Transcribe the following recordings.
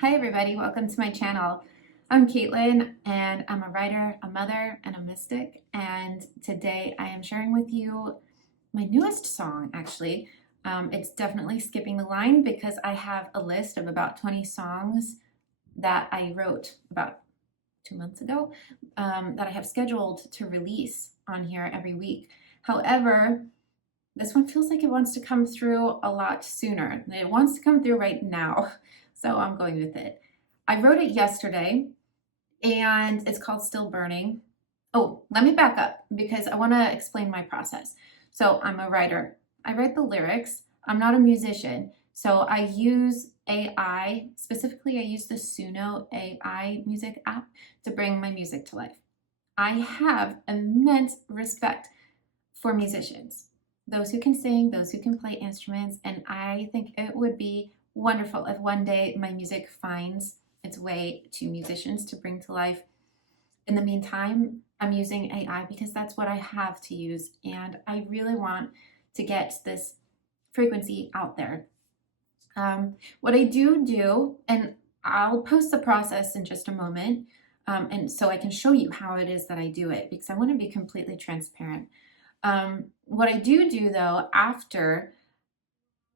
Hi everybody, welcome to my channel. I'm Kaitlyn and I'm a writer, a mother, and a mystic, and today I am sharing with you my newest song actually. It's definitely skipping the line because I have a list of about 20 songs that I wrote about 2 months ago that I have scheduled to release on here every week. However, this one feels like it wants to come through a lot sooner. It wants to come through right now, so I'm going with it. I wrote it yesterday, and it's called Still Burning. Oh, let me back up because I want to explain my process. So I'm a writer. I write the lyrics. I'm not a musician. So I use AI. Specifically, I use the Suno AI music app to bring my music to life. I have immense respect for musicians, those who can sing, those who can play instruments, and I think it would be wonderful if one day my music finds its way to musicians to bring to life. In the meantime, I'm using AI because that's what I have to use, and I really want to get this frequency out there. What I do, and I'll post the process in just a moment, and so I can show you how it is that I do it because I want to be completely transparent. What I do though, after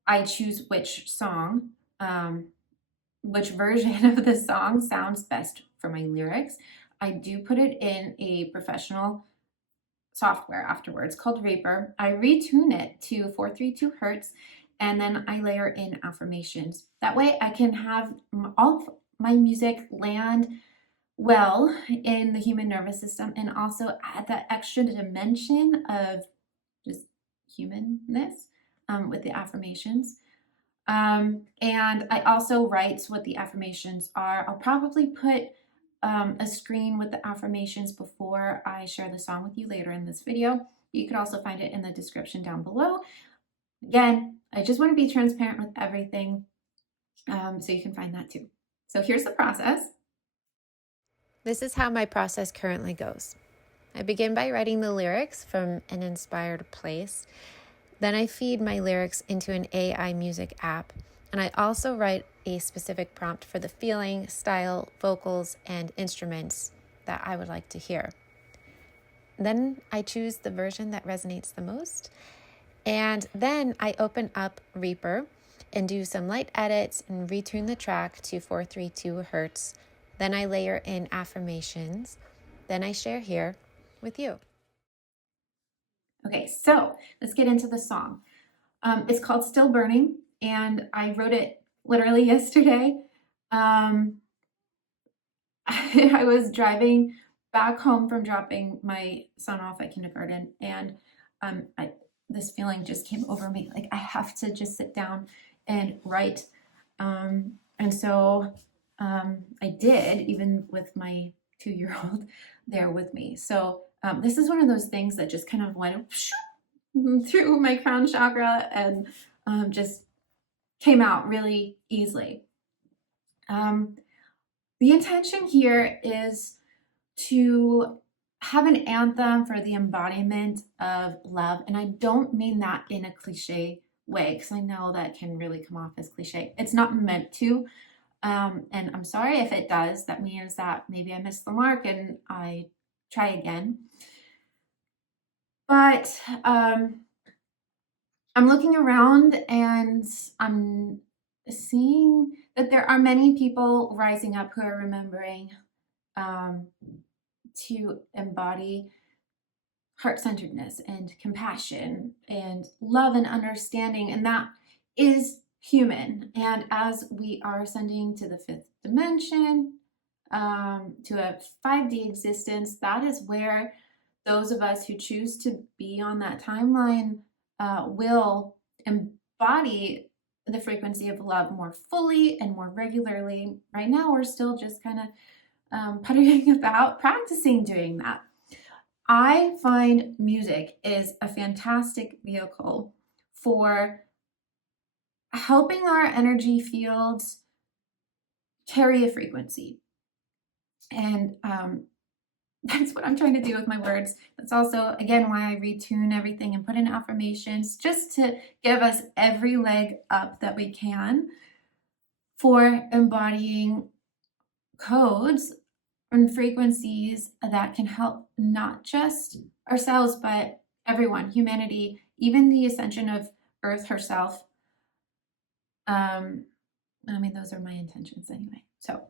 I choose which song, which version of the song sounds best for my lyrics, I do put it in a professional software afterwards called Reaper. I retune it to 432 hertz, and then I layer in affirmations. That way I can have all of my music land well in the human nervous system and also add that extra dimension of just humanness with the affirmations. And I also write what the affirmations are. I'll probably put a screen with the affirmations before I share the song with you later in this video. You could also find it in the description down below. Again, I just want to be transparent with everything, so you can find that too. So here's the process. This is how my process currently goes. I begin by writing the lyrics from an inspired place. Then I feed my lyrics into an AI music app, and I also write a specific prompt for the feeling, style, vocals, and instruments that I would like to hear. Then I choose the version that resonates the most, and then I open up Reaper and do some light edits and retune the track to 432 hertz. Then I layer in affirmations. Then I share here with you. Okay, so let's get into the song. It's called Still Burning, and I wrote it literally yesterday. I was driving back home from dropping my son off at kindergarten, and this feeling just came over me, like I have to just sit down and write. And so I did, even with my 2-year-old there with me. So this is one of those things that just kind of went through my crown chakra and just came out really easily. The intention here is to have an anthem for the embodiment of love, and I don't mean that in a cliche way because I know that can really come off as cliche. It's not meant to, and I'm sorry if it does. That means that maybe I missed the mark and I try again. But I'm looking around and I'm seeing that there are many people rising up who are remembering to embody heart-centeredness and compassion and love and understanding, and that is human. And as we are ascending to the 5th dimension, to a 5D existence, that is where those of us who choose to be on that timeline will embody the frequency of love more fully and more regularly. Right now, we're still just kind of puttering about practicing doing that. I find music is a fantastic vehicle for helping our energy fields carry a frequency. And that's what I'm trying to do with my words. That's also, again, why I retune everything and put in affirmations, just to give us every leg up that we can for embodying codes and frequencies that can help not just ourselves, but everyone, humanity, even the ascension of Earth herself. Those are my intentions anyway. So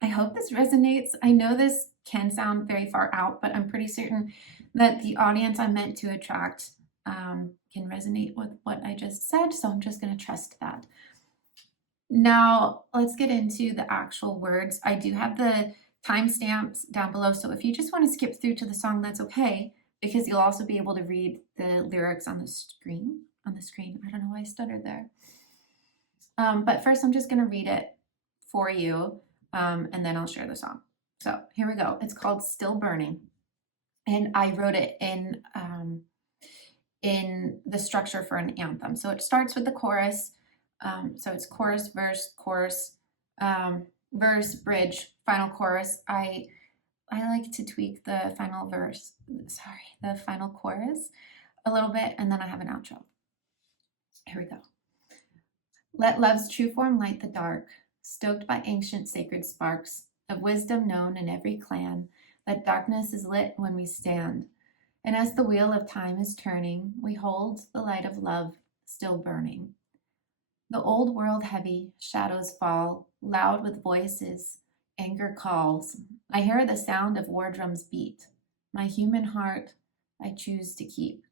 I hope this resonates. I know this can sound very far out, but I'm pretty certain that the audience I'm meant to attract can resonate with what I just said. So I'm just going to trust that. Now, let's get into the actual words. I do have the timestamps down below. So if you just want to skip through to the song, that's okay, because you'll also be able to read the lyrics on the screen. I don't know why I stuttered there. But first, I'm just going to read it for you, and then I'll share the song. So here we go. It's called Still Burning. And I wrote it in the structure for an anthem. So it starts with the chorus. So it's chorus, verse, verse, bridge, final chorus. I like to tweak the final chorus a little bit, and then I have an outro. Here we go. Let love's true form light the dark, stoked by ancient sacred sparks of wisdom known in every clan, that darkness is lit when we stand. And as the wheel of time is turning, we hold the light of love still burning. The old world heavy, shadows fall, loud with voices, anger calls. I hear the sound of war drums beat. My human heart I choose to keep.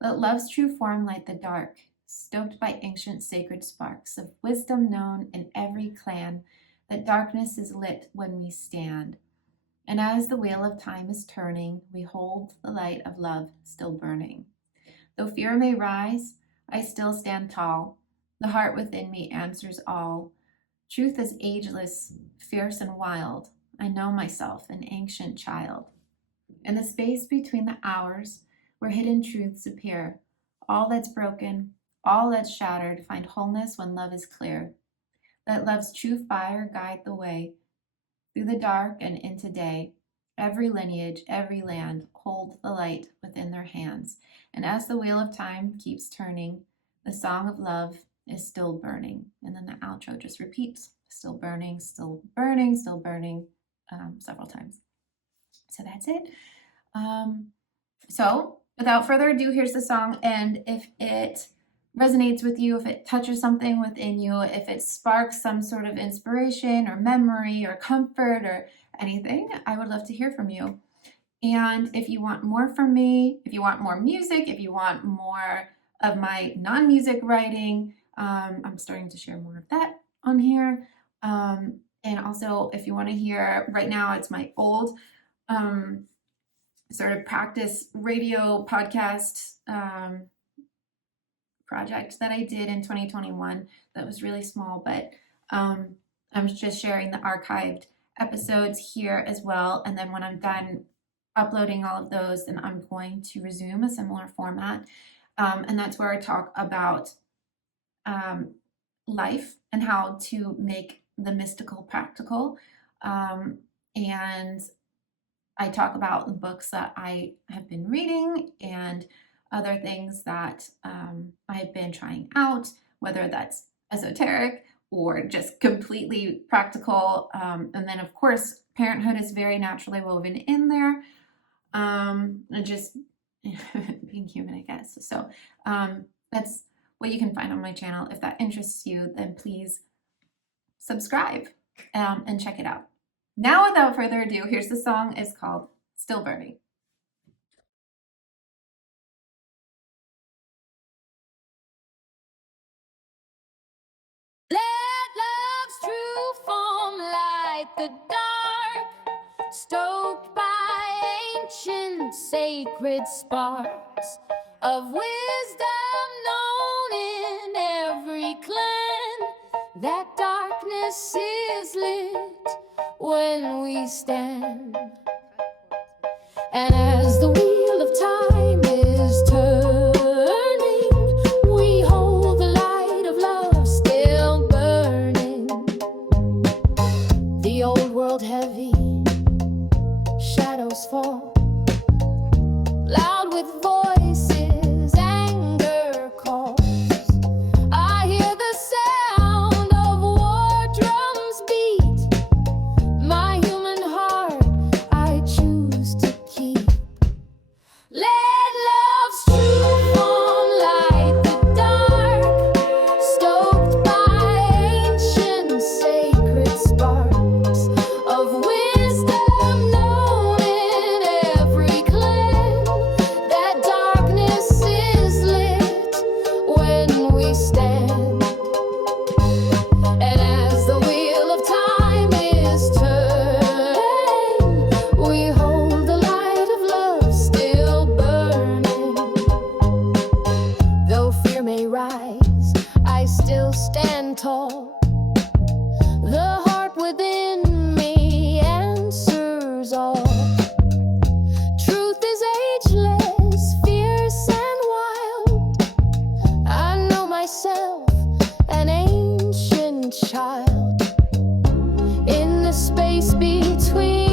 Let love's true form light the dark, stoked by ancient sacred sparks of wisdom known in every clan, that darkness is lit when we stand. And as the wheel of time is turning, we hold the light of love still burning. Though fear may rise, I still stand tall. The heart within me answers all. Truth is ageless, fierce and wild. I know myself, an ancient child. In the space between the hours, where hidden truths appear, all that's broken, all that's shattered, find wholeness when love is clear. Let love's true fire guide the way, through the dark and into day. Every lineage, every land, hold the light within their hands. And as the wheel of time keeps turning, the song of love is still burning. And then the outro just repeats, still burning, still burning, still burning, several times. So that's it. So without further ado, here's the song. And if it resonates with you, if it touches something within you, if it sparks some sort of inspiration or memory or comfort or anything, I would love to hear from you. And if you want more from me, if you want more music, if you want more of my non-music writing, I'm starting to share more of that on here. And also, if you want to hear, right now it's my old sort of practice radio podcast project that I did in 2021 that was really small, but I'm just sharing the archived episodes here as well. And then when I'm done uploading all of those, then I'm going to resume a similar format. And that's where I talk about life and how to make the mystical practical. And I talk about the books that I have been reading and other things that I've been trying out, whether that's esoteric or just completely practical. And then, of course, parenthood is very naturally woven in there. And just being human, I guess. So that's what you can find on my channel. If that interests you, then please subscribe and check it out. Now, without further ado, here's the song. It's called Still Burning. Let love's true form light the dark, stoked by ancient sacred sparks of wisdom known in every clan, that darkness is lit when we stand. And as the wheel of time is turning, we hold the light of love still burning. The old world heavy, shadows fall, loud with voices, anger calls. I hear the sound of war space between